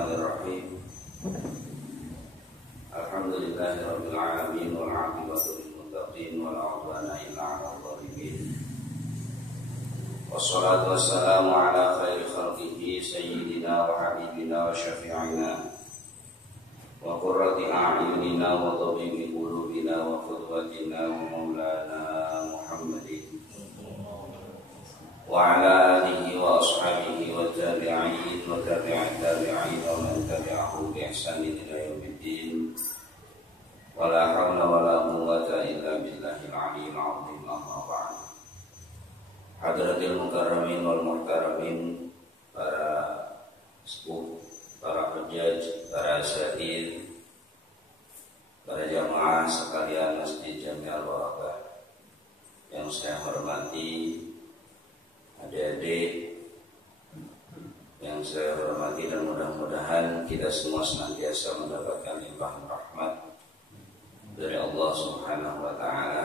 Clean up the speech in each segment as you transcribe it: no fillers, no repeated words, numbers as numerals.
Bismillahirrahmanirrahim. Alhamdulillahirabbil alamin wal 'aqibatu lil muttaqin wa la 'udwana illa 'alal zalimin. Wassalatu wassalamu ala khairi khalqihi sayyidina wa habibina wa syafi'ina wa qurrati a'yunina wa tabibi qulubina wa qudwatina wa maulana Muhammadin wa ala alihi wa ashabihi wa tabi'in wa tabi'at tabi'in wa man tabi'ahu bi ihsanin ila yaumiddin. Wa la hawla wa la quwwata illa billahil 'aliyyil 'azim. Amma ba'd. Hadratil mukarramin wal muhtaramin, para sepuh, para hujjaj, para asatidz, para jamaah sekalian Masjid Jami'al Barakah yang saya hormati, adik-adik yang saya hormati, dan mudah-mudahan kita semua senantiasa mendapatkan limpahan rahmat dari Allah Subhanahu wa taala.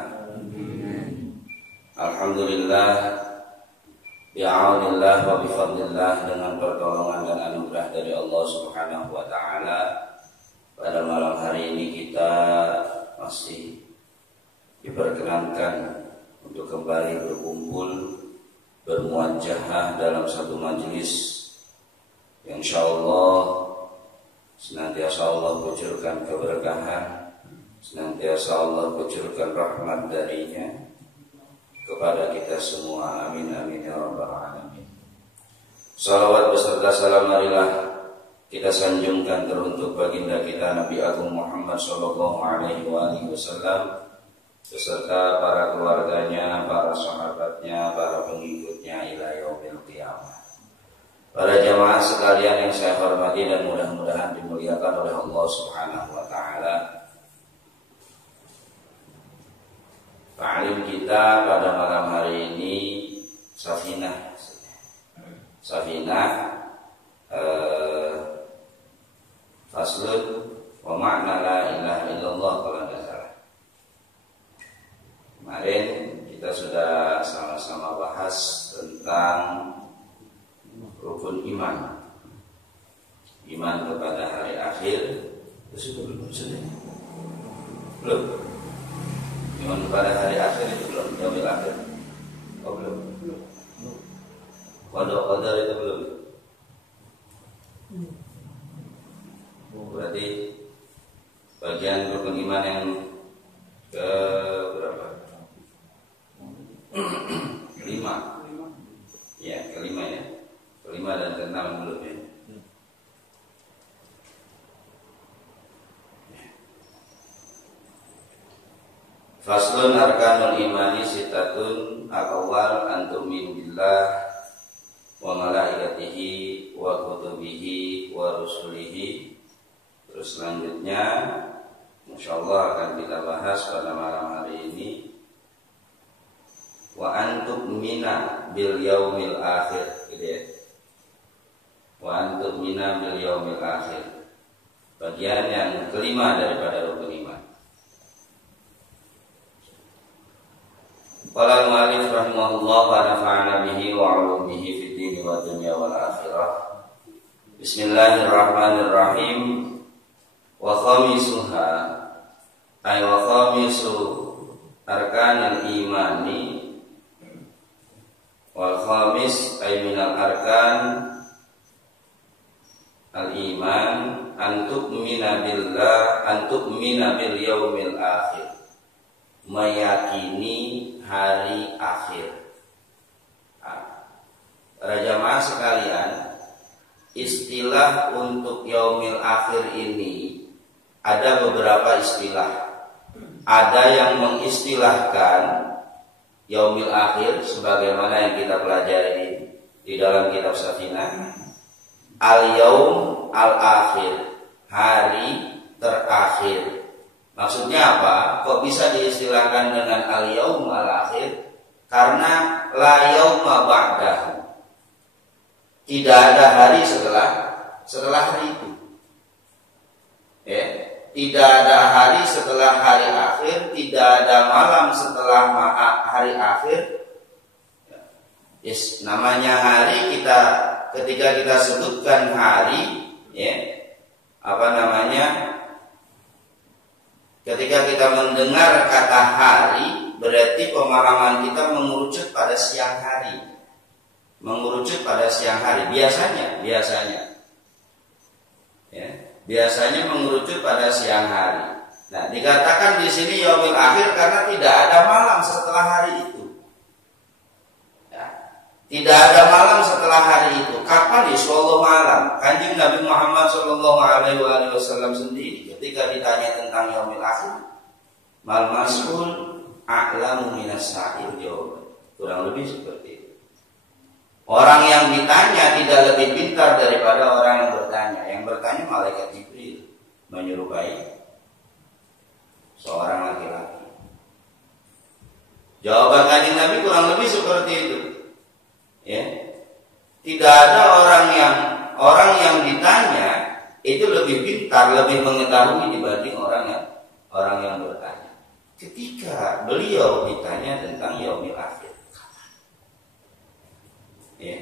Alhamdulillah, bi'aunillah wa bifadlillah, dengan pertolongan dan anugerah dari Allah Subhanahu wa taala, pada malam hari ini kita masih diperkenankan untuk kembali berkumpul, bermuajahah dalam satu majelis yang insyaallah senantiasa Allah kucurkan keberkahan, senantiasa Allah kucurkan rahmat darinya kepada kita semua. Amin amin ya rabbal alamin. Salawat beserta salam marilah kita sanjungkan teruntuk baginda kita Nabi Agung Muhammad sallallahu alaihi wasallam beserta para keluarganya, para sahabatnya, para pengikutnya ila yaumil qiyamah. Para jamaah sekalian yang saya hormati dan mudah-mudahan dimuliakan oleh Allah Subhanahu wa taala. Ta'lim kita pada malam hari ini Safinah faslun wa ma'na la ilaha illallah, kalau tidak salah. Kemarin kita sudah sama-sama bahas tentang rukun iman kepada hari akhir. Belum. Iman kepada hari akhir itu belum, yaumil akhir. Oh belum. Qadar itu belum. Berarti bagian rukun iman yang ke berapa? Kelima. Ya, kelima ya. Kelima dan keenam belum ya. Faslun arkanul imani sitatun, al-awwal an tu'min billah wa malaikatihi wa kutubihi wa rusulihi. Terus selanjutnya insyaallah akan kita bahas pada malam hari ini wa an tu'mina bil yaumil akhir, gitu ya. Wa an tu'mina bil yaumil akhir, bagian yang kelima daripada rukun iman. Qala al-mu'allif rahimahullah wa nafa'ana bihi wa 'ulumihi fid dini wa dunya wal akhirah. Bismillahirrahmanirrahim. Wa khamisuha ay wa khamisu arkanil imani, wal khamis ay minal arkan al-iman an tu'mina billah, an tu'mina bil yaumil akhir, meyakini hari akhir. Para jamaah sekalian, istilah untuk yaumil akhir ini ada beberapa istilah. Ada yang mengistilahkan yaumil akhir sebagaimana yang kita pelajari di dalam kitab Safinah, al-yaum al-akhir, hari terakhir. Maksudnya apa? Kok bisa diistilahkan dengan al-yaum al-akhir? Karena la yauma ba'dahu, tidak ada hari setelah hari itu. Ya, tidak ada hari setelah hari akhir, tidak ada malam setelah hari akhir. Yes, namanya hari, kita ketika kita sebutkan hari, ya, ketika kita mendengar kata hari, berarti pemahaman kita mengerucut pada siang hari. Biasanya. Ya, biasanya mengerucut pada siang hari. Nah, dikatakan di sini yaumil akhir karena tidak ada malam setelah hari itu. Ya, tidak ada malam setelah hari itu. Kapan ya suatu malam? Kanjeng Nabi Muhammad SAW sendiri ketika ditanya tentang yaumil akhir, mal mas'ul a'lamu minas sa'il jawab. Kurang lebih seperti itu. Orang yang ditanya tidak lebih pintar daripada orang yang bertanya. Yang bertanya malaikat Jibril menyerupai seorang laki-laki. Jawaban Kanjeng Nabi kurang lebih seperti itu. Ya. Tidak ada orang yang ditanya itu lebih pintar, lebih mengetahui dibanding orang yang bertanya. Ketika beliau ditanya tentang yaumil akhir, ya.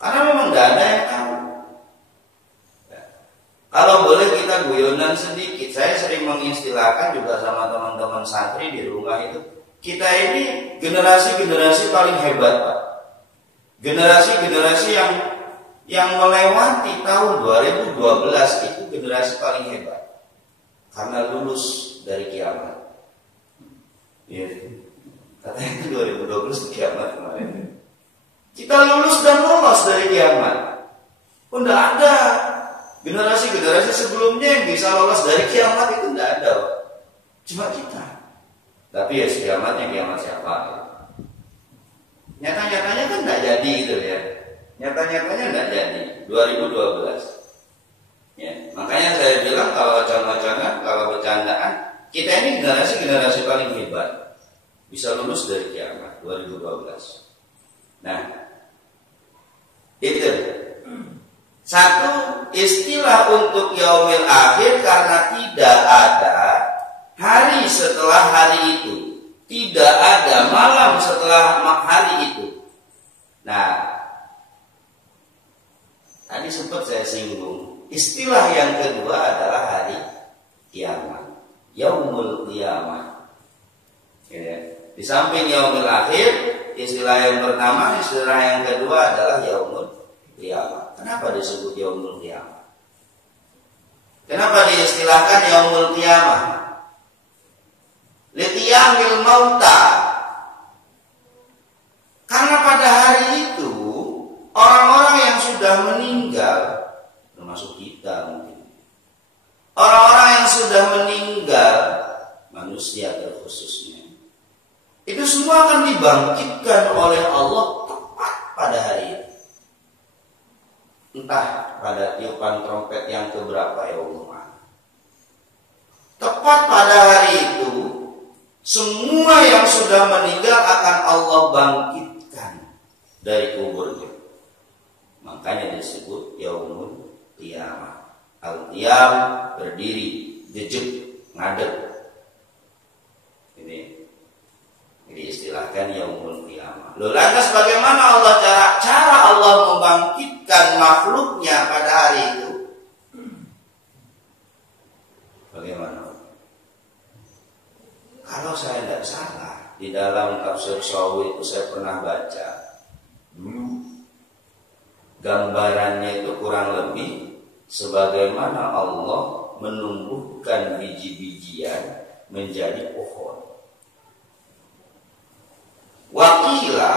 Karena memang tidak ada yang tahu. Kalau boleh kita guyonan sedikit, saya sering mengistilahkan juga sama teman-teman santri di rumah itu, kita ini generasi paling hebat, Pak. Generasi yang melewati tahun 2012 itu generasi paling hebat karena lulus dari kiamat. Ya, katanya 2012 kiamat kemarin. Kita lulus dan lolos dari kiamat. Pun tidak ada generasi sebelumnya yang bisa lolos dari kiamat, itu tidak ada. Cuma kita. Tapi ya kiamatnya kiamat siapa? Nyata-nyatanya kan tidak jadi gitu ya. Nyata-nyatanya tidak jadi 2012. Ya, makanya saya bilang kalau wacana-wacana, kalau bercandaan, kita ini generasi paling hebat. Bisa lulus dari kiamat 2012. Nah, itu satu istilah untuk yaumil akhir karena tidak ada hari setelah hari itu, tidak ada malam setelah hari itu. Nah, tadi sempat saya singgung, istilah yang kedua adalah hari kiamat, yaumul qiyamah. Ya. Di samping yaumil akhir, istilah yang pertama, istilah yang kedua adalah yaumul qiyamah. Kenapa disebut yaumul qiyamah? Kenapa diistilahkan yaumul qiyamah? Litiyamil mauta. Karena pada hari itu orang-orang yang sudah meninggal, termasuk kita mungkin, orang-orang yang sudah meninggal, manusia terkhususnya, itu semua akan dibangkitkan oleh Allah tepat pada hari itu. Entah pada tiupan trompet yang keberapa ya Allah. Tepat pada hari itu, semua yang sudah meninggal akan Allah bangkitkan dari kuburnya. Makanya disebut yaumul qiyamah. Al-qiyam berdiri, jejek, ngadeg. Ini diistilahkan yaumul qiyamah. Lalu lantas bagaimana cara Allah membangkitkan makhluknya pada hari itu? Bagaimana? Kalau saya tidak salah, di dalam tafsir Sawi itu saya pernah baca dulu, gambarannya itu kurang lebih sebagaimana Allah menumbuhkan biji-bijian menjadi pohon. Wakila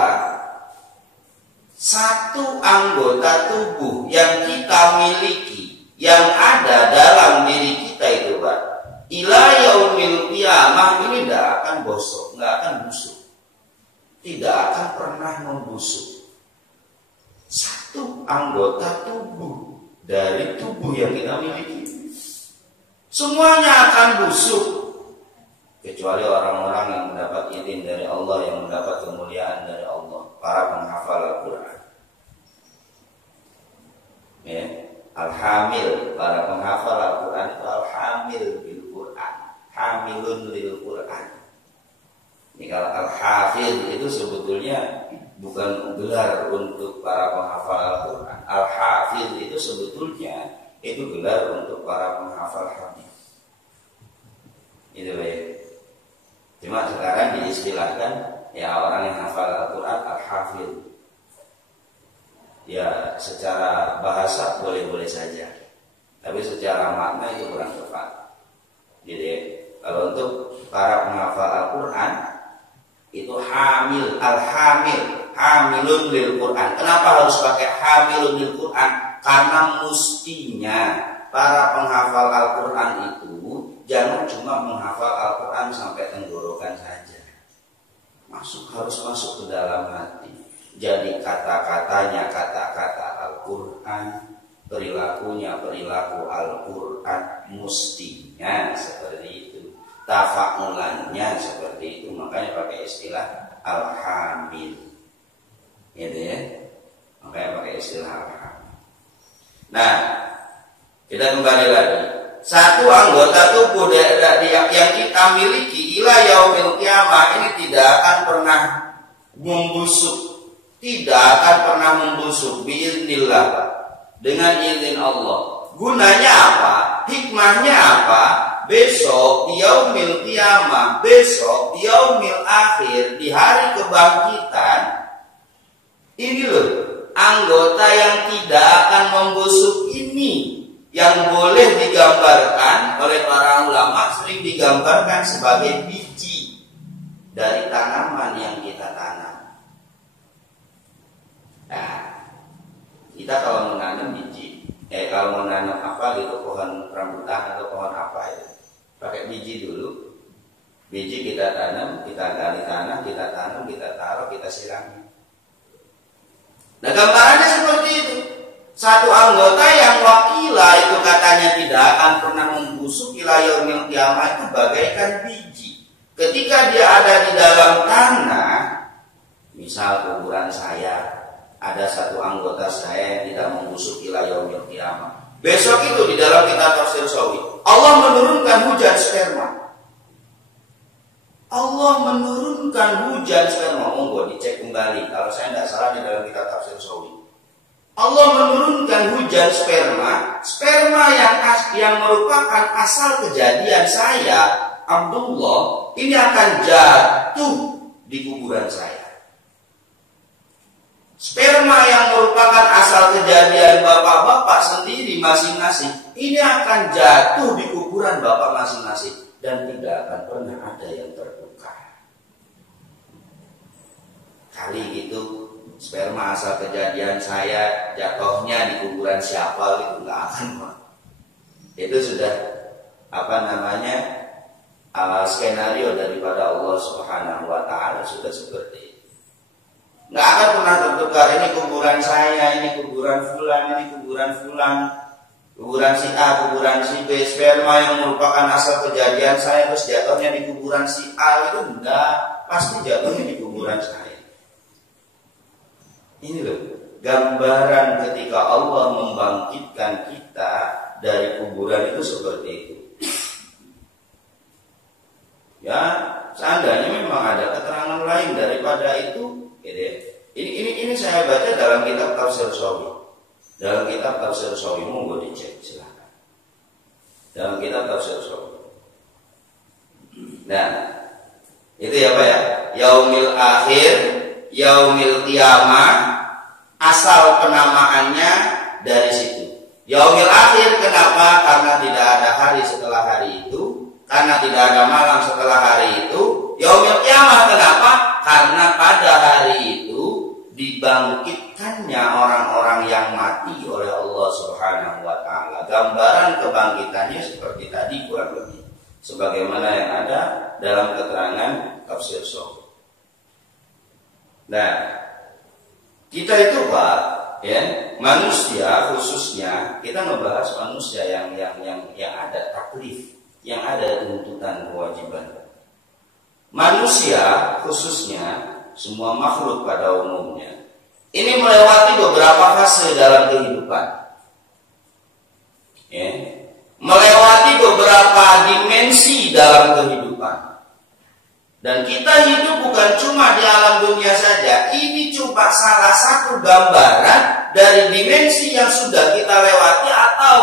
satu anggota tubuh yang kita miliki, yang ada dalam diri kita itu, Pak, ila yaumil qiyamah ini tidak akan bosok, tidak akan busuk, tidak akan pernah membusuk. Satu anggota tubuh dari tubuh yang kita miliki, semuanya akan busuk, kecuali orang-orang yang mendapat izin dari Allah, yang mendapat kemuliaan dari Allah, para penghafal Al-Quran. Ya, al-hamil, para penghafal Al-Quran itu al-hamil bil Quran, hamilun lil Quran. Ini kalau al-hafil itu sebetulnya bukan gelar untuk para penghafal Al-Quran. Al-Hafiz itu sebetulnya itu gelar untuk para penghafal hadis. Itu ya. Cuma sekarang diistilahkan ya orang yang hafal Al-Quran Al-Hafiz. Ya secara bahasa boleh-boleh saja, tapi secara makna itu kurang tepat. Jadi kalau untuk para penghafal Al-Quran itu hamil, al-hamil, hamilun lil Quran. Kenapa harus pakai hamilun lil Quran? Karena mestinya para penghafal Al-Quran itu jangan cuma menghafal Al-Quran sampai tenggorokan saja. Harus masuk ke dalam hati. Jadi kata-katanya kata-kata Al-Quran, perilakunya perilaku Al-Quran, mestinya seperti itu, tafakulannya seperti itu. Makanya pakai istilah Al-Hamil, gitu ya. Makanya pakai istilah Al-Hamil. Nah, kita kembali lagi. Satu anggota tubuh yang kita miliki ila yaumil qiyamah ini tidak akan pernah membusuk. Tidak akan pernah membusuk biiznillah, dengan izin Allah. Gunanya apa? Hikmahnya apa? Besok di yaumil qiyamah, besok di yaumil akhir, di hari kebangkitan, ini loh anggota yang tidak akan membusuk ini, yang boleh digambarkan oleh para ulama, sering digambarkan sebagai biji dari tanaman yang kita tanam. Nah, kita kalau menanam biji, kalau menanam apa gitu, pohon rambutan atau pohon apa itu, pakai biji dulu. Biji kita tanam, kita gali tanah, kita tanam, kita taruh, kita sirami. Nah, gambarannya seperti itu. Satu anggota yang wakila itu katanya tidak akan pernah membusuk ila yaumil qiyamah, itu bagaikan biji. Ketika dia ada di dalam tanah, misal kuburan saya, ada satu anggota saya yang tidak membusuk ila yaumil qiyamah. Besok itu di dalam kitab tafsir Sawi, Allah menurunkan hujan sperma. Allah menurunkan hujan sperma. Monggo dicek kembali kalau saya tidak salah di dalam kitab tafsir Sawi. Allah menurunkan hujan sperma, sperma yang merupakan asal kejadian saya, Abdullah, ini akan jatuh di kuburan saya. Sperma yang merupakan asal kejadian bapak-bapak sendiri masing-masing, ini akan jatuh di kuburan bapak masing-masing dan tidak akan pernah ada yang tertukar. Kali gitu sperma asal kejadian saya jatuhnya di kuburan siapa itu nggak akan, Pak. Itu sudah skenario daripada Allah Subhanahu wa taala sudah seperti itu. Nggak akan pernah tertukar, ini kuburan saya, ini kuburan fulan, ini kuburan fulan, kuburan si A, kuburan si B. Sperma yang merupakan asal kejadian saya terus jatuhnya di kuburan si A, itu enggak, pasti jatuhnya di kuburan saya. Ini loh gambaran ketika Allah membangkitkan kita dari kuburan itu seperti itu. Ya, seandainya memang ada keterangan lain daripada itu, ini saya baca dalam kitab tafsir Sawi. Dalam kitab tafsir Sawi, monggo dicek silakan. Dalam kitab tafsir Sawi. Nah, itu ya Pak ya. Yaumil akhir, yaumil qiyamah, asal penamaannya dari situ. Yaumil akhir kenapa? Karena tidak ada hari setelah hari itu, karena tidak ada malam setelah hari itu. Yaumil qiyamah kenapa? Karena pada hari itu dibangkitkannya orang-orang yang mati oleh Allah Subhanahu wa taala. Gambaran kebangkitannya seperti tadi kurang lebih sebagaimana yang ada dalam keterangan tafsir Sawi. Nah, kita itu Pak, ya, manusia khususnya, kita membahas manusia yang ada taklif, yang ada tuntutan kewajiban. Manusia khususnya, semua makhluk pada umumnya, ini melewati beberapa fase dalam kehidupan, ya, melewati beberapa dimensi dalam kehidupan. Dan kita hidup bukan bukan cuma di alam dunia saja. Ini cuma salah satu gambaran dari dimensi yang sudah kita lewati atau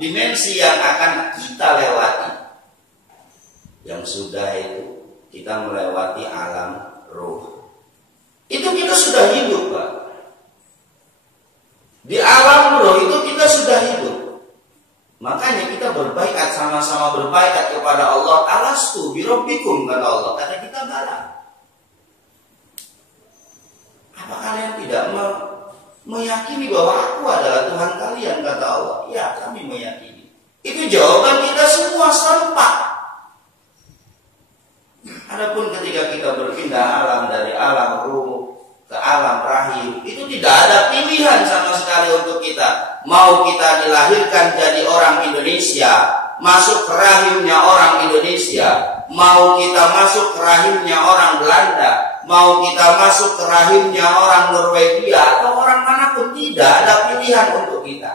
dimensi yang akan kita lewati. Yang sudah itu kita melewati alam ruh. Itu kita sudah hidup, Pak. Di alam ruh itu kita sudah hidup. Makanya kita berbaikat, sama-sama berbaikat kepada Allah. Alastu birabbikum, kata Allah. Kata kita bala. Apa kalian tidak meyakini bahwa aku adalah Tuhan kalian, kata Allah? Ya, kami meyakini. Itu jawaban kita semua serempak. Adapun ketika kita berpindah alam dari alam ruh ke alam rahim, itu tidak ada pilihan sama sekali untuk kita. Mau kita dilahirkan jadi orang Indonesia, masuk ke rahimnya orang Indonesia, mau kita masuk ke rahimnya orang Belanda, mau kita masuk ke rahimnya orang Norwegia atau orang manapun, tidak ada pilihan untuk kita.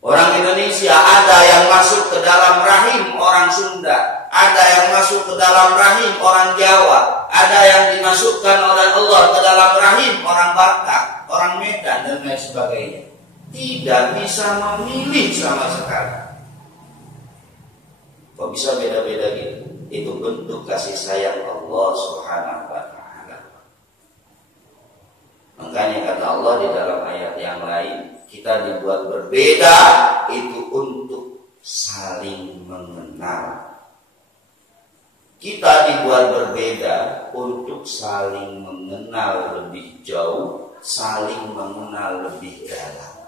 Orang Indonesia ada yang masuk ke dalam rahim orang Sunda, ada yang masuk ke dalam rahim orang Jawa, ada yang dimasukkan oleh Allah ke dalam rahim orang Batak, orang Medan dan lain sebagainya. Tidak bisa memilih sama sekali. Kok bisa beda-beda gitu? Itu bentuk kasih sayang Allah Subhanahu wa Ta'ala. Makanya kata Allah di dalam ayat yang lain, kita dibuat berbeda itu untuk saling mengenal. Kita dibuat berbeda untuk saling mengenal lebih jauh, saling mengenal lebih dalam.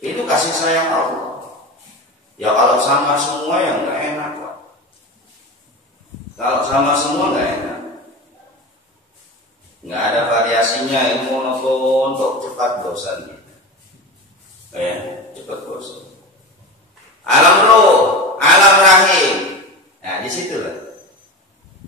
Itu kasih sayang Allah. Ya kalau sama semua yang nggak enak, Pak. Kalau sama semua nggak enak. Nggak ada variasinya, ini monoton, kok cepat bosan gitu. Ya, cepat bosan. Alam roh, alam rahim. Nah, disitulah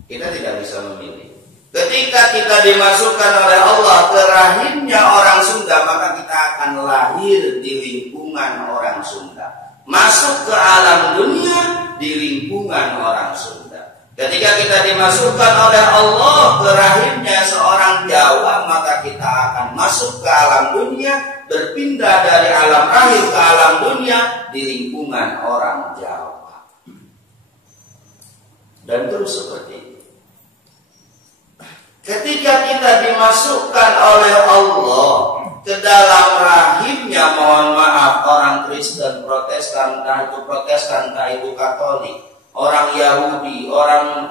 kita tidak bisa memilih. Ketika kita dimasukkan oleh Allah ke rahimnya orang Sunda, maka kita akan lahir di lingkungan orang Sunda. Masuk ke alam dunia di lingkungan orang Sunda. Ketika kita dimasukkan oleh Allah ke rahimnya seorang Jawa, maka kita akan masuk ke alam dunia, berpindah dari alam rahim ke alam dunia di lingkungan orang Jawa. Dan terus seperti itu. Ketika kita dimasukkan oleh Allah ke dalam rahimnya, mohon maaf, orang Kristen, Protestan, entah itu Protestan, entah itu Katolik, orang Yahudi, orang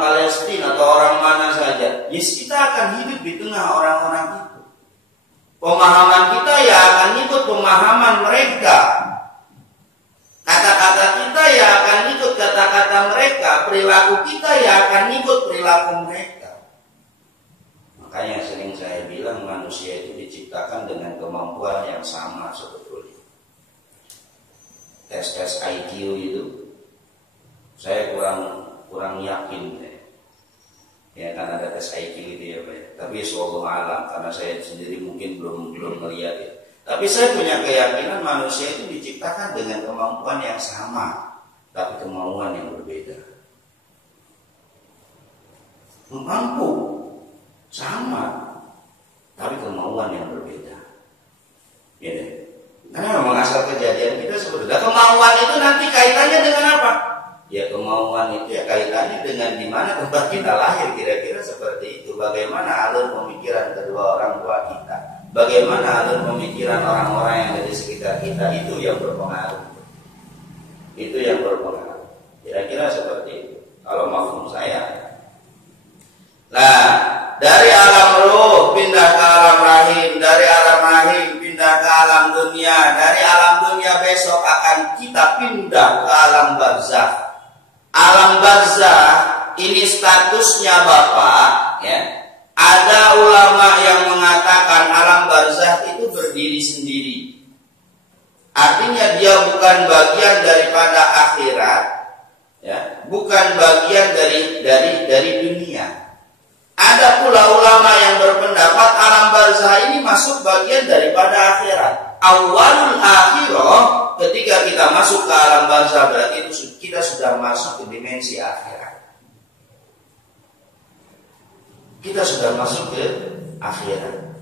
Palestina atau orang mana saja, yes, kita akan hidup di tengah orang-orang itu. Pemahaman kita ya akan ikut pemahaman mereka. Kata-kata kita ya akan ikut kata-kata mereka, perilaku kita ya akan ikut perilaku mereka. Makanya sering saya bilang manusia itu diciptakan dengan kemampuan yang sama sebetulnya. Tes IQ itu saya kurang yakin ya kan ada tes IQ itu ya Pak. Tapi wallahu alam, karena saya sendiri mungkin belum melihat ya. Tapi saya punya keyakinan manusia itu diciptakan dengan kemampuan yang sama, tapi kemauan yang berbeda. Mampu sama, tapi kemauan yang berbeda. Ya, karena memang asal kejadian kita sebetulnya kemauan itu nanti kaitannya dengan apa? Ya kemauan itu ya kaitannya dengan di mana tempat kita lahir, kira-kira seperti itu. Bagaimana alur pemikiran kedua orang tua kita, bagaimana alur pemikiran orang-orang yang ada di sekitar kita, itu yang berpengaruh. Itu yang berpengaruh. Kira-kira seperti itu. Kalau mafhum saya. Nah, dari alam ruh pindah ke alam rahim, dari alam rahim pindah ke alam dunia, dari alam dunia besok akan kita pindah ke alam barzakh. Alam barzakh ini statusnya Bapak, ya. Ada ulama yang mengatakan alam barzakh itu berdiri sendiri. Artinya dia bukan bagian daripada akhirat, ya, bukan bagian dari dunia. Ada pula ulama yang berpendapat alam barzakh ini masuk bagian daripada akhirat. Awalul akhirah, ketika kita masuk ke alam barzakh berarti itu kita sudah masuk ke dimensi akhirat. kita sudah masuk ke akhirat.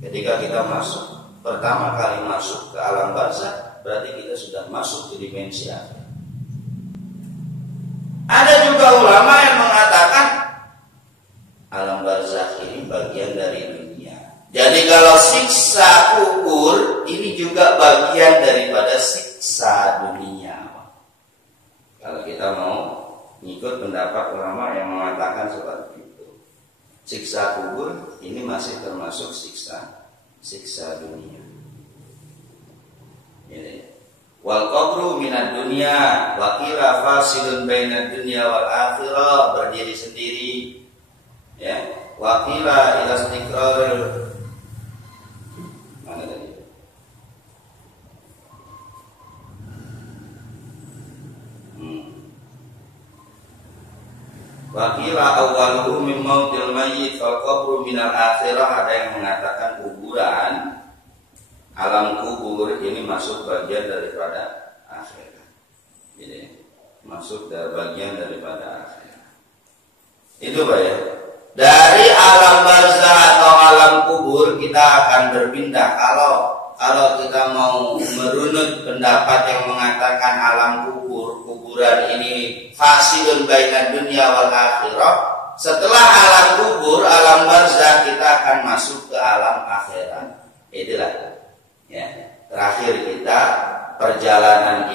Ketika kita masuk, pertama kali masuk ke alam barzakh, berarti kita sudah masuk ke dimensi akhirat. Ada juga ulama yang mengatakan alam barzakh ini bagian dari dunia. Jadi kalau siksa kubur ini juga bagian daripada siksa dunia. Kalau kita mau ngikut pendapat ulama yang mengatakan seperti itu, siksa kubur ini masih termasuk siksa dunia. Ini wal qabru minad dunya wa qila fasilun bainad dunya wal akhirah, berdiri sendiri, ya. Wa qila ila istiqrar mana tadi? Wa qila awwaluhu min mautil mayyit wal qabru minal akhirah. Ada yang mengatakan kuburan, alam kubur ini masuk bagian daripada akhirat. Jadi masuk dari bagian daripada akhirat. Itu Pak ya. Dari alam barzakh atau alam kubur kita akan berpindah. Kalau kita mau merunut pendapat yang mengatakan alam kuburan ini fasilun bainad dunya wal akhirah, setelah alam kubur, alam barzakh kita akan masuk ke alam akhirat. Itulah ya, terakhir kita, perjalanan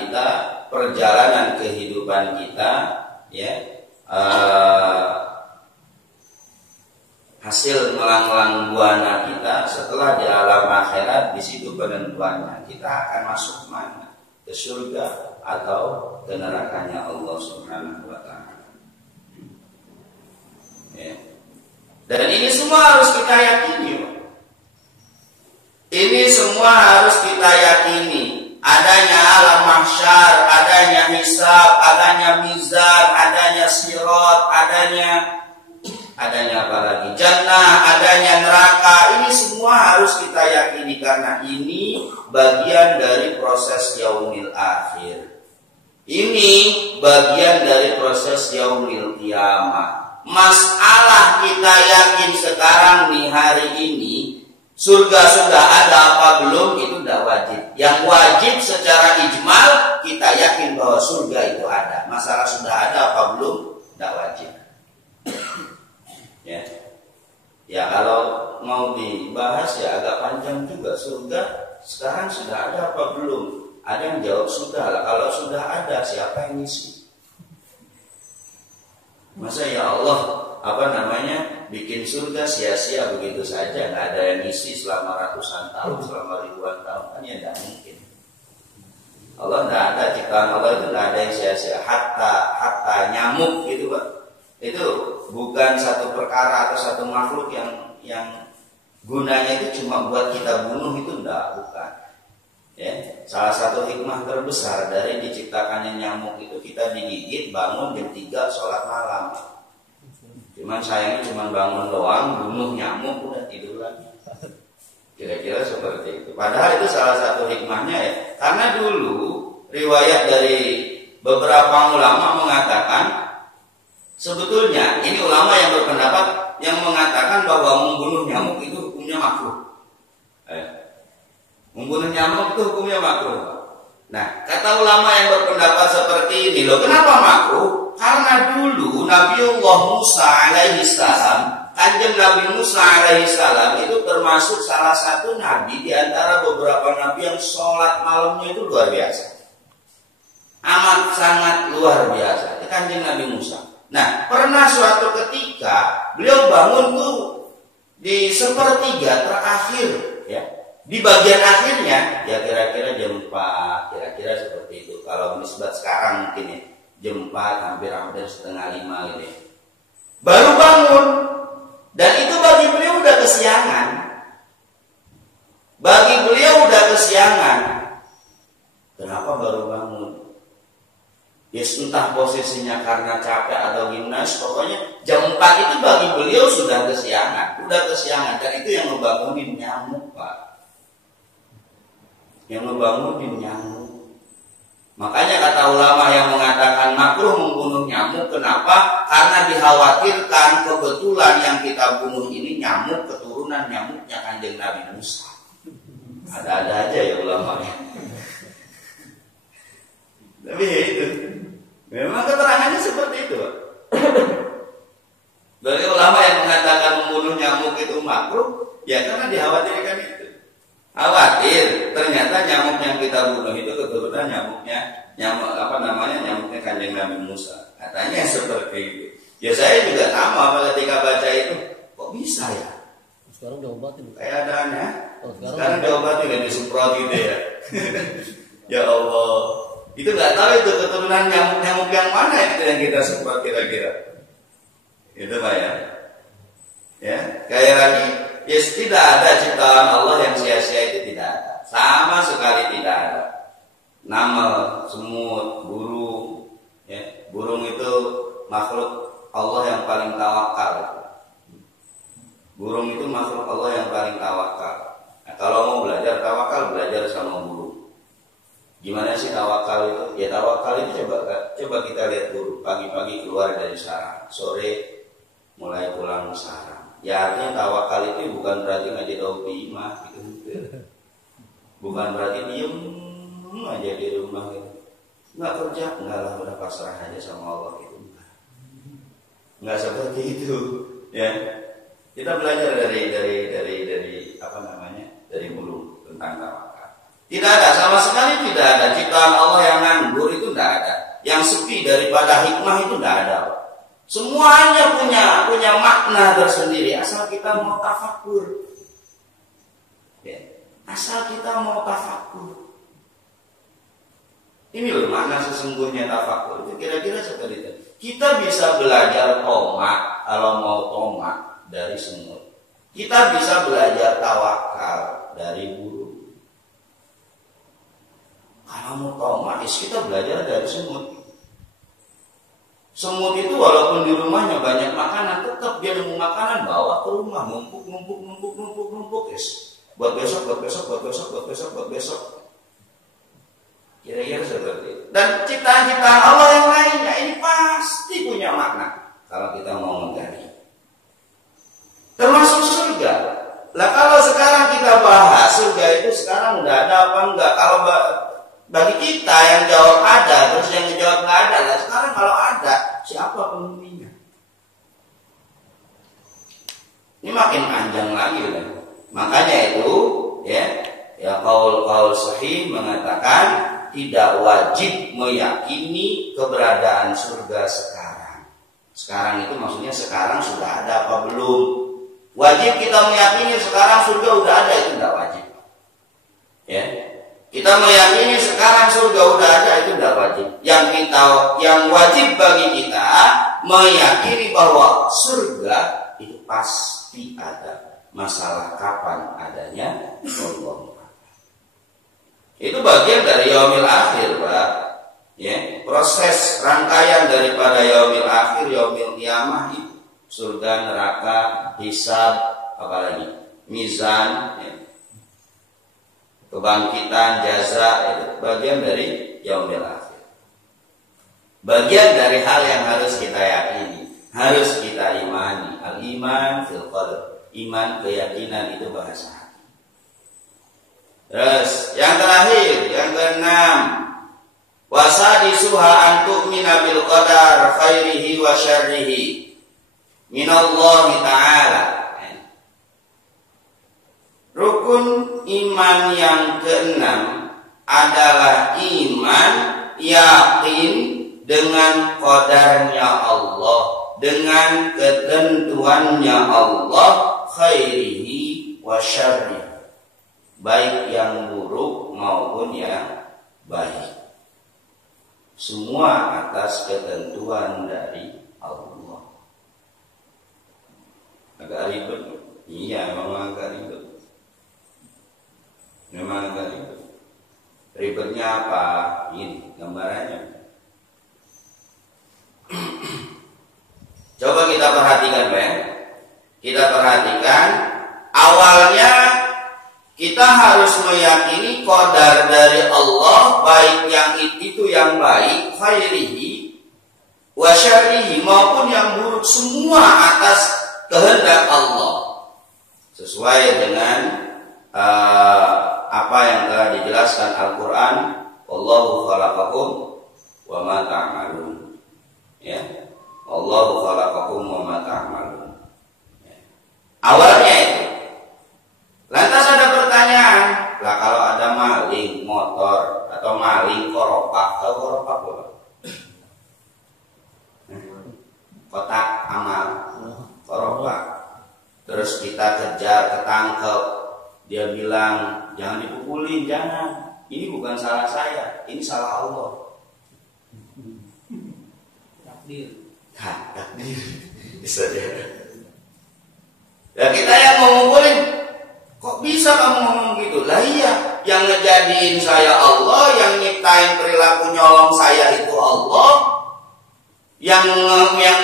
kehidupan kita, ya, hasil melanglang buana kita setelah di alam akhirat. Di situ penentuannya kita akan masuk mana, ke surga atau ke nerakanya Allah Subhanahu wa Ta'ala. Ya. Dan ini semua harus kita yakini. Ini semua harus kita yakini. Adanya alam mahsyar, adanya hisab, adanya mizan, adanya sirat, adanya apa lagi? Jannah, adanya neraka. Ini semua harus kita yakini karena ini bagian dari proses yaumil akhir. Ini bagian dari proses yaumil qiyamah. Masalah kita yakin sekarang nih, hari ini surga sudah ada apa belum, itu tidak wajib. Yang wajib secara ijmal kita yakin bahwa surga itu ada. Masalah sudah ada apa belum, tidak wajib. Ya kalau mau dibahas ya agak panjang juga. Surga sekarang sudah ada apa belum? Ada yang jawab sudah lah. Kalau sudah ada, siapa yang ngisi? Masa ya Allah bikin surga sia-sia begitu saja, nggak ada yang ngisi selama ratusan tahun, selama ribuan tahun, kan ya tidak mungkin. Allah tidak ada, ciptaan Allah itu tidak ada yang sia-sia. Hatta nyamuk gitu Pak, itu bukan satu perkara atau satu makhluk yang gunanya itu cuma buat kita bunuh, itu bukan. Ya, salah satu hikmah terbesar dari diciptakannya nyamuk itu kita digigit, bangun jam 3 sholat malam. Cuman sayangnya cuma bangun doang, bunuh nyamuk, udah tidur lagi. Kira-kira seperti itu. Padahal itu salah satu hikmahnya ya. Karena dulu riwayat dari beberapa ulama mengatakan, sebetulnya ini ulama yang berpendapat yang mengatakan bahwa membunuh nyamuk itu hukumnya makruh. Membunuh nyamuk itu hukumnya makruh. Nah, kata ulama yang berpendapat seperti ini loh, kenapa makruh? Karena dulu Nabiullah Musa alaihi salam, kanjeng Nabi Musa alaihi salam itu termasuk salah satu nabi di antara beberapa nabi yang sholat malamnya itu luar biasa. Amat sangat luar biasa. Itu kanjeng Nabi Musa. Nah, pernah suatu ketika beliau bangun tuh di sepertiga terakhir, ya. Di bagian akhirnya, ya kira-kira jam 4, kira-kira seperti itu. Kalau nisbat sekarang mungkin ya, jam 4, hampir setengah 5 gitu ya. Baru bangun. Dan itu bagi beliau udah kesiangan. Bagi beliau udah kesiangan. Kenapa baru bangun? Ya entah posisinya karena capek atau gimana, pokoknya jam 4 itu bagi beliau sudah kesiangan. Udah kesiangan, dan itu yang ngebangunin nyamuk Pak. Yang ngebangunin nyamuk. Makanya kata ulama yang mengatakan makruh membunuh nyamuk, kenapa? Karena dikhawatirkan kebetulan yang kita bunuh ini nyamuk keturunan nyamuknya Kanjeng Nabi Musa. Ada-ada aja ya ulamanya. Tapi ya itu, memang keterangannya seperti itu, Pak. Bagi ulama yang mengatakan membunuh nyamuk itu makruh, ya karena dikhawatirkan itu. Khawatir ternyata nyamuk yang kita bunuh itu keturunan nyamuknya Kanjeng Nabi Musa. Katanya seperti itu. Ya saya juga sama ketika baca itu, kok bisa ya? Sekarang diobatin. Kayak ada aneh. Sekarang diobatin. diobatin dan disemprot gitu ya. Ya Allah. Itu nggak tahu itu keturunan nyamuk yang mana itu yang kita semprot kira-kira. Itu Pak ya. Ya, kayak lagi, ya tidak ada ciptaan Allah yang sia-sia itu tidak ada. Sama sekali tidak ada. Nama, semut, burung, ya, burung itu makhluk Allah yang paling tawakal. Burung itu makhluk Allah yang paling tawakal. Nah, kalau mau belajar tawakal, belajar sama burung. Gimana sih tawakal itu? Ya tawakal itu coba kita lihat burung. Pagi-pagi keluar dari sarang, sore mulai pulang sarang. Ya artinya tawakal itu bukan berarti ngaji topi mah gitu. Bukan berarti diem aja di rumah gitu. Nggak kerja, enggak lah, udah pasrah aja sama Allah gitu. Nggak seperti itu, ya. Kita belajar dari burung tentang tawakal. Tidak ada, sama sekali tidak ada ciptaan Allah yang nganggur itu tidak ada. Yang sepi daripada hikmah itu tidak ada. Semuanya punya makna tersendiri asal kita mau tafakur. Ya, asal kita mau tafakur. Ini loh makna sesungguhnya tafakur itu kira-kira seperti itu. Kita bisa belajar tomak kalau mau tomak dari semut. Kita bisa belajar tawakal dari burung. Kalau mau tomak, kita belajar dari semut. Semut itu walaupun di rumahnya banyak makanan, tetap dia nemu makanan bawa ke rumah, numpuk. Buat besok. Kira-kira seperti itu. Dan ciptaan-ciptaan Allah yang lainnya ini pasti punya makna kalau kita mau menggali. Termasuk surga. Lah kalau sekarang kita bahas surga itu sekarang udah ada apa enggak? Kalau bagi kita yang jawab ada, terus yang jawab enggak ada. Lah sekarang kalau ada, siapa penghuninya? Ini makin panjang lagi kan. Makanya itu ya qaul sahih mengatakan tidak wajib meyakini keberadaan surga sekarang. Sekarang itu maksudnya sekarang sudah ada apa belum? Wajib kita meyakini sekarang surga udah ada itu tidak wajib. Ya. Kita meyakini sekarang surga udah ada itu tidak wajib. Yang wajib bagi kita meyakini bahwa surga itu pasti ada. Masalah kapan adanya Allah. Itu bagian dari yaumil akhir, Pak. Ya, proses rangkaian daripada yaumil akhir, yaumil qiyamah itu surga, neraka, hisab, apalagi mizan, ya. Kebangkitan, jaza itu bagian dari yaumil akhir. Bagian dari hal yang harus kita yakini, harus kita imani. Al-iman fil qalb. Iman, keyakinan itu bahasa hati. Terus yang terakhir, yang keenam, wasadisuha an tu'mina bil qadar khairihi wa syarrihi minallahi ta'ala. Rukun iman yang keenam adalah iman yakin dengan qadarnya Allah, dengan ketentuannya Allah, khairihi wa syarrihi, baik yang buruk maupun yang baik. Semua atas ketentuan dari Allah. Agak ribet. Iya, memang agak ribet. Memang agak ribet. Ribetnya apa? Ini gambarannya. Coba kita perhatikan, Pak. Kita perhatikan awalnya kita harus meyakini qadar dari Allah, baik yang itu yang baik, khairihi, wa syarrihi, maupun yang buruk, semua atas kehendak Allah, sesuai dengan apa yang telah dijelaskan Al-Quran, Wallahu khalaqakum wa ma ta'malun. Ya, Allahu khalaqakum wa ma ta'malun. Ya. Awalnya itu. Lantas ada pertanyaan, lah kalau ada maling motor atau maling koropak, tahu koropak apa? Kotak amal, koropak. Terus kita kejar, ketangkep, dia bilang jangan dipukulin, jangan. Ini bukan salah saya, ini salah Allah. Takdir. Takdir. Bisa dia. Ya kita yang mau ngumpulin, kok bisa kamu ngomong gitu? Lah iya, yang ngejadiin saya Allah, yang nyiptain perilaku nyolong saya itu Allah, yang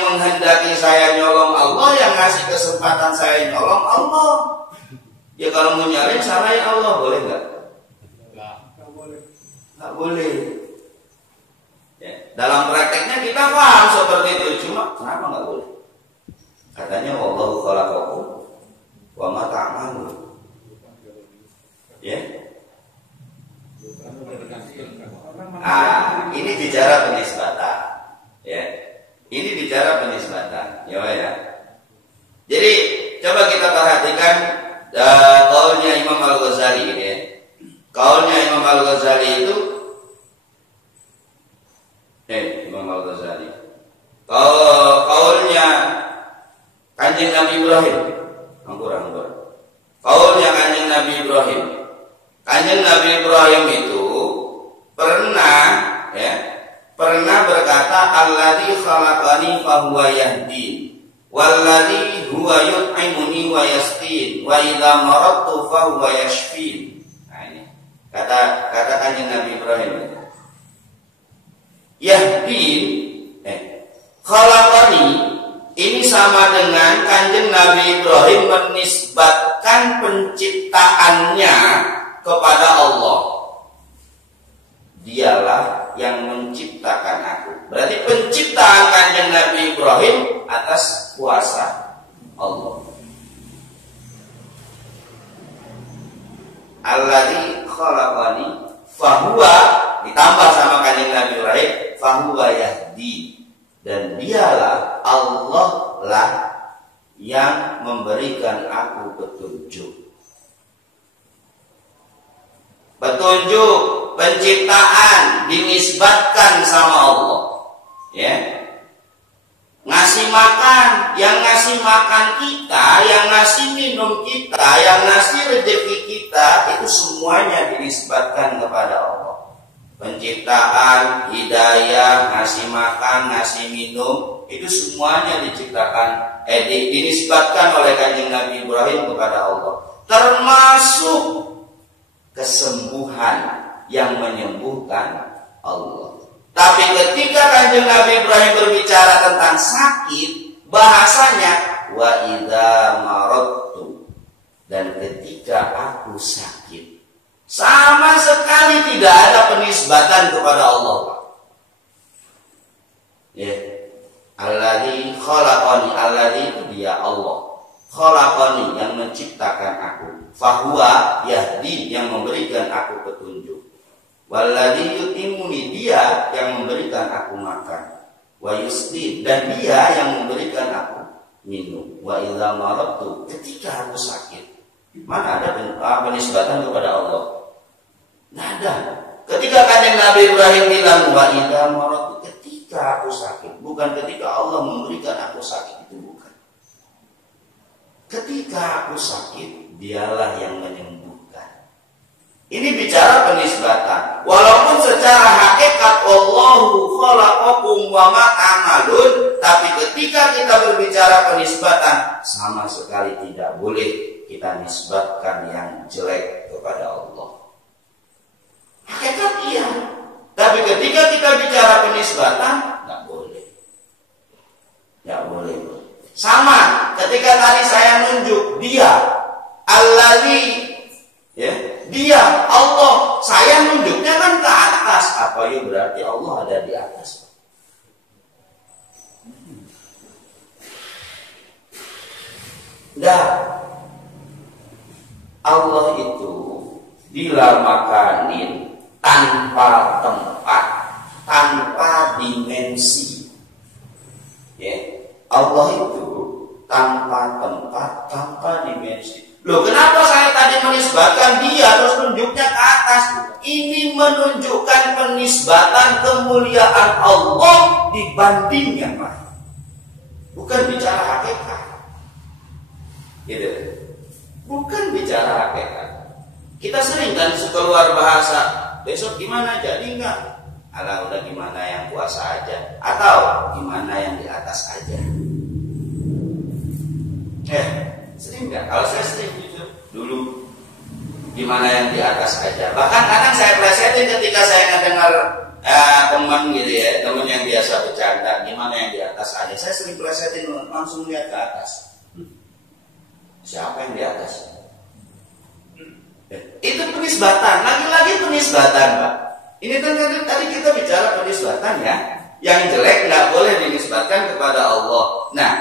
menghendaki saya nyolong Allah, yang ngasih kesempatan saya nyolong Allah. Ya kalau mau nyari salahin Allah, boleh nggak? Nggak boleh. Ya, dalam prakteknya kita paham seperti itu, cuma kenapa nggak boleh? Katanya wallahu khalaqakum wa ma ta'malun. Ya. Ini bicara penisbatan. Ya. Ini bicara penisbatan. Ya. Jadi coba kita perhatikan kaulnya Imam Al-Ghazali ini ya. Kaulnya Imam Al-Ghazali itu Imam Al-Ghazali. Kaulnya Kanjeng Nabi Ibrahim. Ampun. Kaulnya Kanjeng Nabi Ibrahim. Kanjeng Nabi Ibrahim itu pernah berkata, alladzi khalaqani fahuwa yahdin walladzi huwa yut'imuni wa yasqin wa idza maradtu fahuwa yashfin. Nah ini kata Kanjeng Nabi Ibrahim. Yahdin khalaqani ini sama dengan Kanjeng Nabi Ibrahim menisbatkan penciptaannya kepada Allah. Dialah yang menciptakan aku. Berarti penciptaan Kanjeng Nabi Ibrahim atas kuasa Allah. Alladzi khalaqani fahuwa, ditambah sama Kanjeng Nabi Ibrahim, fahuwa yahdi, dan dialah Allah lah yang memberikan aku petunjuk. Petunjuk, penciptaan dinisbatkan sama Allah. Ya. Ngasih makan, yang ngasih makan kita, yang ngasih minum kita, yang ngasih rezeki kita, itu semuanya dinisbatkan kepada Allah. Penciptaan, hidayah, ngasih makan, ngasih minum, itu semuanya dinisbatkan oleh Kanjeng Nabi Ibrahim kepada Allah. Termasuk kesembuhan yang menyembuhkan Allah. Tapi ketika Kanjeng Nabi Ibrahim berbicara tentang sakit, bahasanya wa idza maradtu, dan ketika aku sakit, sama sekali tidak ada penisbatan kepada Allah. Ya. Alladzi khalaqani, alladzi itu dia Allah. Khalaqani yang menciptakan aku. Fahuwa yahdi yang memberikan aku petunjuk. Walladzi yutimuni, dia yang memberikan aku makan. Wa yusqin, dan dia yang memberikan aku minum. Wa idza maradtu, ketika aku sakit. Mana ada penisbatan kepada Allah? Tidak ada. Ketika Kanjeng Nabi Ibrahim bilang wa idza maradtu, ketika aku sakit, bukan ketika Allah memberikan aku sakit, itu bukan. Ketika aku sakit, dialah yang menyembuhkan. Ini bicara penisbatan. Walaupun secara hakikat Allahu khalaqakum wa ma ta'malun, tapi ketika kita berbicara penisbatan, sama sekali tidak boleh kita nisbatkan yang jelek kepada Allah. Hakikat iya. Tapi ketika kita bicara penisbatan, nggak boleh. Nggak boleh. Sama ketika tadi saya nunjuk dia, alladzi, ya, dia Allah, saya nunjuknya kan ke atas. Apa ya berarti Allah ada di atas? Enggak. Allah itu dilamakanin tanpa tempat, tanpa dimensi. Ya, Allah itu tanpa tempat, tanpa dimensi. Loh, kenapa saya tadi menisbatkan dia terus tunjuknya ke atas? Ini menunjukkan penisbatan kemuliaan Allah dibanding yang lain. Bukan bicara hakikat. Gitu. Bukan bicara hakikat. Kita sering kan keluar bahasa, besok gimana, jadi enggak? Alah, udah gimana yang puasa aja, atau gimana yang di atas aja. Sering nggak? Kalau saya sering jujur dulu, gimana yang di atas aja. Bahkan kadang saya plesetin ketika saya ngedengar teman gitu ya, teman yang biasa bercanda, gimana yang di atas aja. Saya sering plesetin langsung lihat ke atas. Siapa yang di atas? Itu penisbatan, lagi-lagi penisbatan, Pak. Ini kan tadi kita bicara penisbatan ya. Yang jelek nggak boleh dinisbatkan kepada Allah. Nah,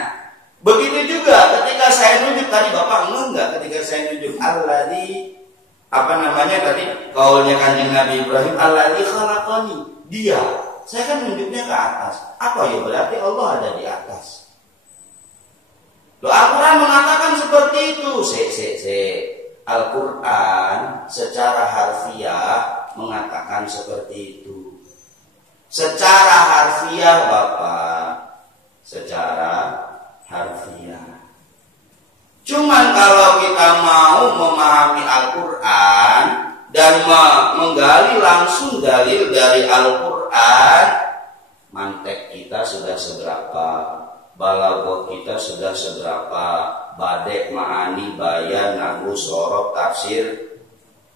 begitu juga ketika saya nunjuk tadi, Bapak enggak ketika saya nunjuk alladzi tadi kaulnya Kanjeng Nabi Ibrahim, alladzi khalaqani, dia. Saya kan nunjuknya ke atas. Apa ya berarti Allah ada di atas? Loh, Al-Qur'an mengatakan seperti itu. Al-Qur'an secara harfiah mengatakan seperti itu. Secara harfiah, Bapak. Secara harfiah. Cuman kalau kita mau memahami Al-Quran dan menggali langsung dalil dari Al-Quran, mantek kita sudah seberapa, balaghah kita sudah seberapa, badek, ma'ani, bayan, nahwu, sorof, tafsir,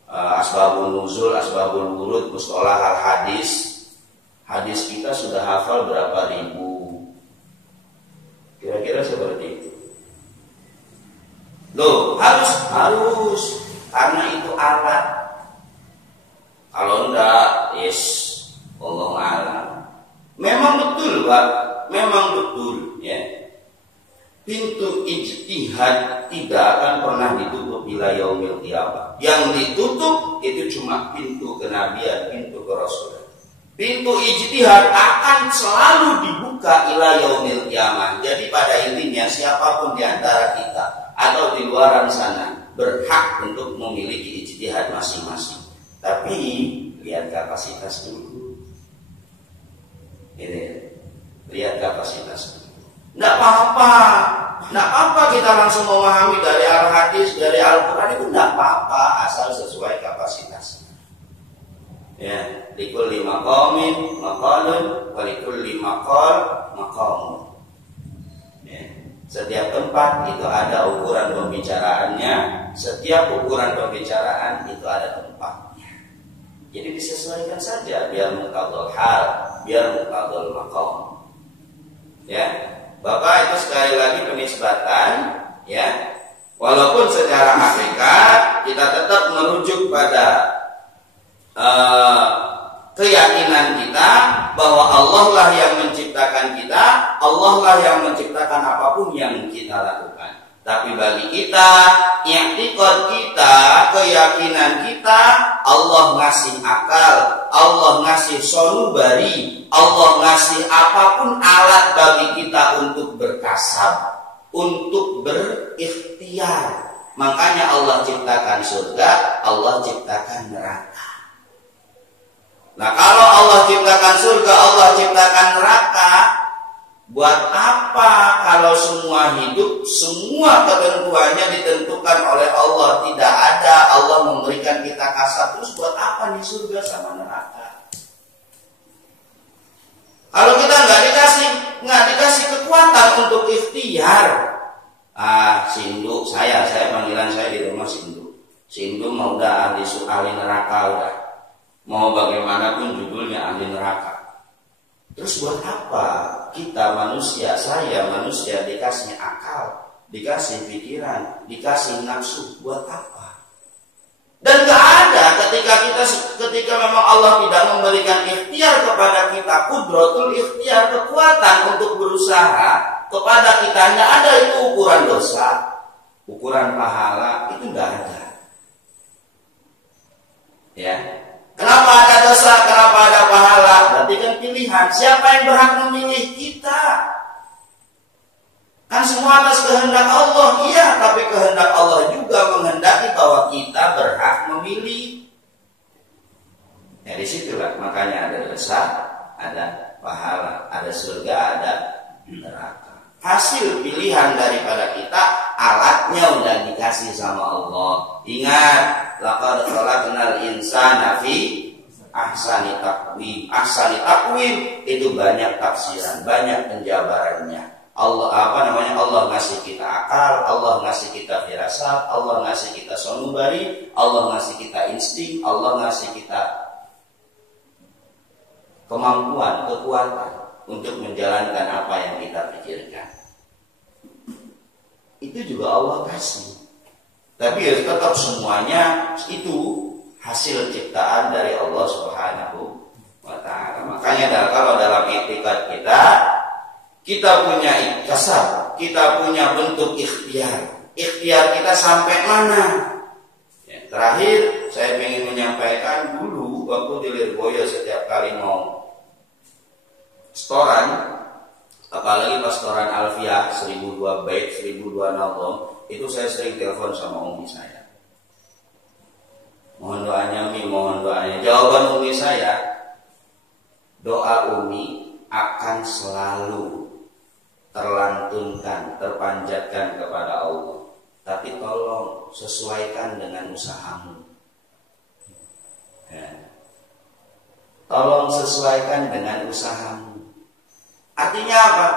asbabun nuzul, asbabul wurud, mustalah al-hadis. Hadis kita sudah hafal berapa ribu. Kira-kira seperti itu. Loh, harus karena itu alat. Kalau enggak, Allah alam. Memang betul, Pak. Memang betul, ya. Pintu ijtihad tidak akan pernah ditutup ila yaumil qiyamah. Yang ditutup itu cuma pintu kenabian, pintu kerasulan. Pintu ijtihad akan selalu dibuka ila yaumil qiyamah. Jadi pada intinya siapapun di antara kita atau di luar sana berhak untuk memiliki ijtihad masing-masing. Tapi lihat kapasitas dulu. Ini lihat kapasitas dulu. Nggak apa-apa kita langsung memahami dari al-hadis, dari Al-Quran, itu nggak apa-apa asal sesuai kapasitas. Ya, likulli maqamin maqalun wa likulli maqal maqamun. Ya, setiap tempat itu ada ukuran pembicaraannya, setiap ukuran pembicaraan itu ada tempatnya. Jadi disesuaikan saja biar muqtadul hal, biar muqtadul maqam. Ya. Bapak, itu sekali lagi penisbatan, ya. Walaupun secara hakikat kita tetap merujuk pada keyakinan kita bahwa Allah lah yang menciptakan kita, Allah lah yang menciptakan apapun yang kita lakukan. Tapi bagi kita, i'tiqad kita, keyakinan kita, Allah ngasih akal, Allah ngasih sanubari, Allah ngasih apapun alat bagi kita untuk berkasab, untuk berikhtiar. Makanya Allah ciptakan surga, Allah ciptakan neraka. Nah, kalau Allah ciptakan surga, Allah ciptakan neraka, buat apa kalau semua hidup, semua ketentuannya ditentukan oleh Allah, tidak ada Allah memberikan kita kasab, terus buat apa nih surga sama neraka? Kalau kita nggak dikasih kekuatan untuk ikhtiar, Sindu, saya panggilan saya di rumah Sindu mau udah ahli neraka udah, mau bagaimanapun judulnya ahli neraka. Terus buat apa kita manusia, saya manusia dikasih akal, dikasih pikiran, dikasih nafsu, buat apa? Dan gak ada ketika memang Allah tidak memberikan ikhtiar kepada kita, kudratul ikhtiar, kekuatan untuk berusaha kepada kita, gak ada itu ukuran dosa. ukuran pahala itu tidak ada. Ya. Kenapa ada dosa? Kenapa ada pahala? Berarti kan pilihan. Siapa yang berhak memilih? Kita. Kan semua atas kehendak Allah. Iya, tapi kehendak Allah juga menghendaki bahwa kita berhak memilih. Ya disitulah makanya ada dosa, ada pahala, ada surga, ada neraka. Hasil pilihan daripada kita, alatnya udah dikasih sama Allah. Ingat, laqad khalaqnal insana fi ahsani taqwim. Ahsani taqwim itu banyak tafsiran, banyak penjabarannya. Allah Allah ngasih kita akal, Allah ngasih kita firasat, Allah ngasih kita sanubari, Allah ngasih kita insting, Allah ngasih kita kemampuan, kekuatan untuk menjalankan apa yang kita pikirkan. Itu juga Allah kasih. Tapi ya tetap semuanya itu hasil ciptaan dari Allah Subhanahu wa ta'ala. Makanya kalau dalam etika kita punya kasar, kita punya bentuk ikhtiar. Ikhtiar kita sampai mana? Ya, terakhir saya ingin menyampaikan dulu waktu di Lirboyo setiap kali mau setoran, apalagi pas setoran Alfiah 1002 bait, 1002 nazom, itu saya sering telepon sama umi saya. Mohon doanya Mi, mohon doanya. Jawaban umi saya, doa umi akan selalu terlantunkan, terpanjatkan kepada Allah. Tapi tolong sesuaikan dengan usahamu. Ya. Tolong sesuaikan dengan usahamu. Artinya apa?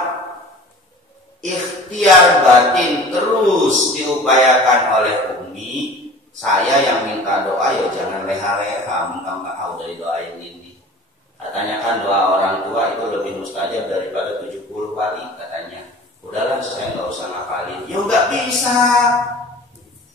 Ikhtiar batin terus diupayakan oleh umi. Saya yang minta doa ya jangan leha-leha, mentang-mentang dari doain ini. Katanya kan doa orang tua itu lebih mustajab daripada 70 kali katanya. Udahlah saya nggak usah ngapalin. Ya nggak bisa.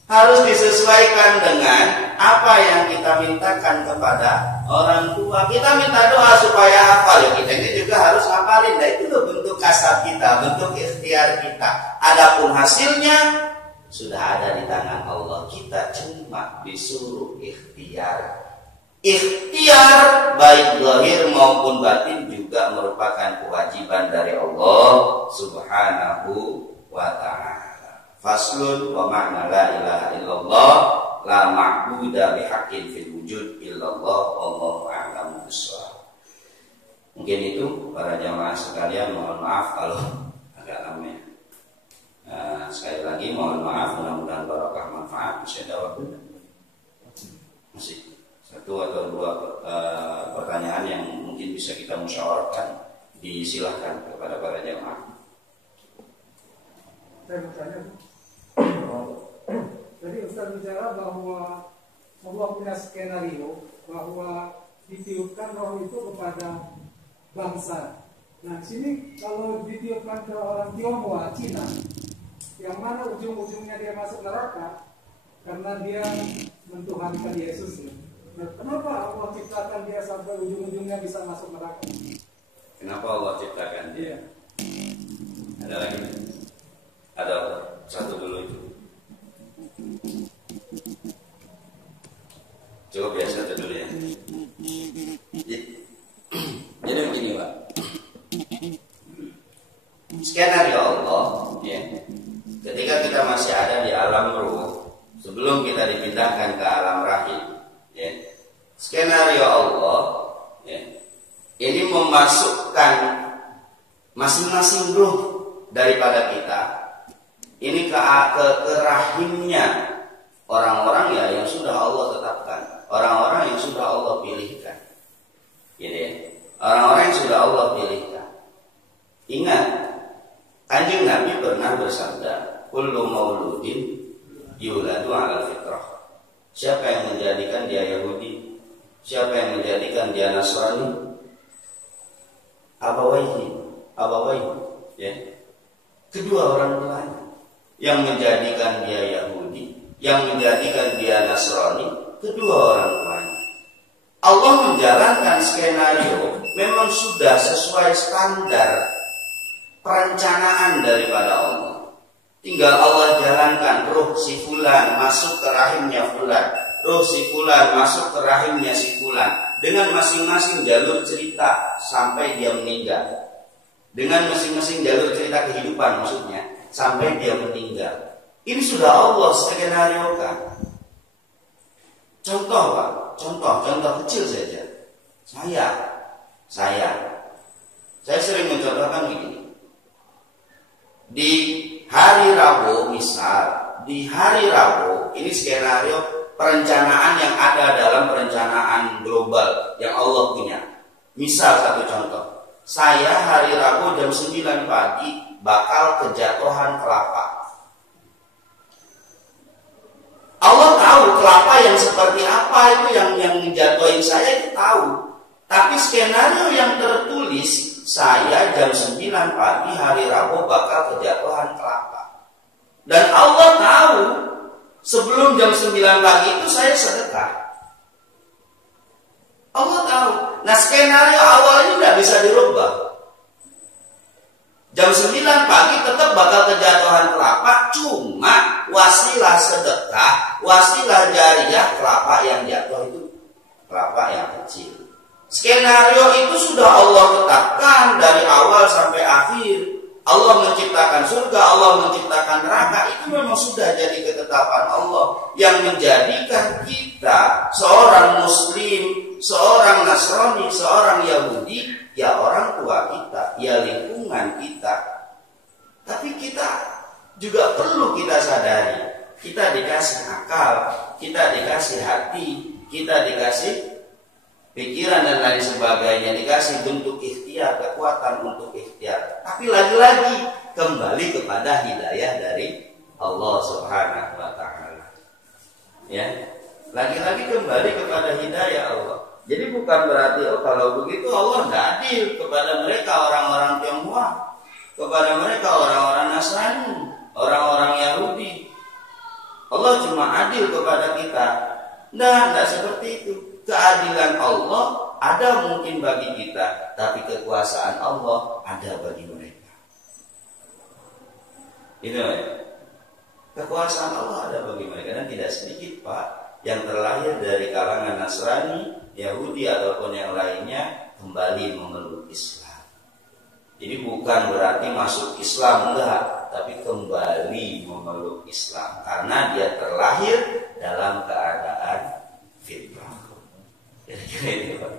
Harus disesuaikan dengan apa yang kita mintakan kepada orang tua. Kita minta doa supaya hafal. Ya kita ini juga harus hafalin. Nah itu bentuk kasar kita, bentuk ikhtiar kita. Adapun hasilnya sudah ada di tangan Allah. Kita cuma disuruh ikhtiar. Ikhtiar baik zahir maupun batin juga merupakan kewajiban dari Allah Subhanahu wa ta'ala. Faslun wa ma'na la ilaha illallah la ma'buda bihaqqin fil wujud illallah wallahu a'lam bishawab. Mungkin itu para jamaah sekalian, mohon maaf kalau agak lama. Sekali lagi mohon maaf, mudah-mudahan barokah manfaat. Bisa jawab masih satu atau dua pertanyaan yang mungkin bisa kita musyawarahkan, disilahkan kepada para jamaah. Saya bertanya, tadi Ustaz bicara bahwa Allah punya skenario bahwa ditiupkan roh itu kepada bangsa. Nah, sini kalau ditiupkan ke orang Tionghoa, Cina, yang mana ujung-ujungnya dia masuk neraka karena dia mentuhankan Yesus. Nah, kenapa Allah ciptakan dia sampai ujung-ujungnya bisa masuk neraka? Kenapa Allah ciptakan dia? Ada lagi? Ada satu dulu itu. Coba biasa satu dulu ya. Jadi begini Pak. Skenario Allah ya. Ketika kita masih ada di alam ruh, sebelum kita dipindahkan ke alam rahim, ya, skenario Allah ya, ini memasukkan masing-masing ruh daripada kita ini ke rahimnya orang-orang ya yang sudah Allah tetapkan, orang-orang yang sudah Allah pilihkan, gitu ya, orang-orang yang sudah Allah pilihkan. Ingat, Kanjeng Nabi pernah bersabda, kullu mauludin yuladu 'alal fitrah. Siapa yang menjadikan dia Yahudi? Siapa yang menjadikan dia Nasrani? Abawaihi, ya. Kedua orang tuanya yang menjadikan dia Yahudi, yang menjadikan dia Nasrani, kedua orang tuanya. Allah menjalankan skenario memang sudah sesuai standar perencanaan daripada Allah. Tinggal Allah jalankan ruh si fulan masuk ke rahimnya fulan, ruh si fulan masuk ke rahimnya si fulan, dengan masing-masing jalur cerita sampai dia meninggal. Dengan masing-masing jalur cerita kehidupan maksudnya sampai dia meninggal. Ini sudah Allah skenariokan. Contoh Pak, contoh kecil saja. Saya sering mencontohkan begini. Di hari Rabu misal, di hari Rabu ini skenario perencanaan yang ada dalam perencanaan global yang Allah punya. Misal satu contoh, saya hari Rabu jam 9 pagi bakal kejatuhan kelapa. Allah tahu kelapa yang seperti apa itu yang menjatuhin saya itu tahu. Tapi skenario yang tertulis, saya jam 9 pagi hari Rabu bakal kejatuhan kelapa. Dan Allah tahu sebelum jam 9 pagi itu saya sedekah. Allah tahu. Nah skenario awal ini tidak bisa dirubah. Jam 9 pagi tetap bakal kejatuhan kelapa, cuma wasilah sedekah, wasilah jariah kelapa yang jatuh itu kelapa yang kecil. Skenario itu sudah Allah tetapkan dari awal sampai akhir. Allah menciptakan surga, Allah menciptakan neraka, itu memang sudah jadi ketetapan Allah yang menjadikan kita seorang Muslim, seorang Nasrani, seorang Yahudi, ya orang tua kita, ya lingkungan kita. Tapi kita juga perlu kita sadari, kita dikasih akal, kita dikasih hati, kita dikasih pikiran dan lain sebagainya, dikasih bentuk ikhtiar, kekuatan untuk ikhtiar. Tapi lagi-lagi kembali kepada hidayah dari Allah Subhanahu wa taala. Ya. Lagi-lagi kembali kepada hidayah Allah. Jadi bukan berarti kalau begitu Allah tidak adil kepada mereka orang-orang Tionghoa, kepada mereka orang-orang Nasrani, orang-orang Yahudi. Allah cuma adil kepada kita. Nah, tidak seperti itu. Keadilan Allah ada mungkin bagi kita, tapi kekuasaan Allah ada bagi mereka. Itu ya. Kekuasaan Allah ada bagi mereka, dan tidak sedikit Pak yang terlahir dari kalangan Nasrani, Yahudi ataupun yang lainnya kembali memeluk Islam. Jadi bukan berarti masuk Islam, enggak, tapi kembali memeluk Islam karena dia terlahir dalam keadaan fitrah. Kira-kira itu Pak.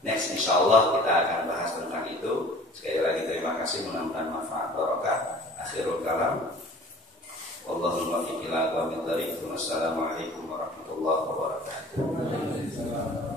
Next insyaAllah kita akan bahas tentang itu. Sekali lagi terima kasih, mudah-mudahan manfaat barokah. Akhirul kalam, wallahul muwaffiq ila aqwamit thoriq. Wassalamualaikum warahmatullahi wabarakatuh.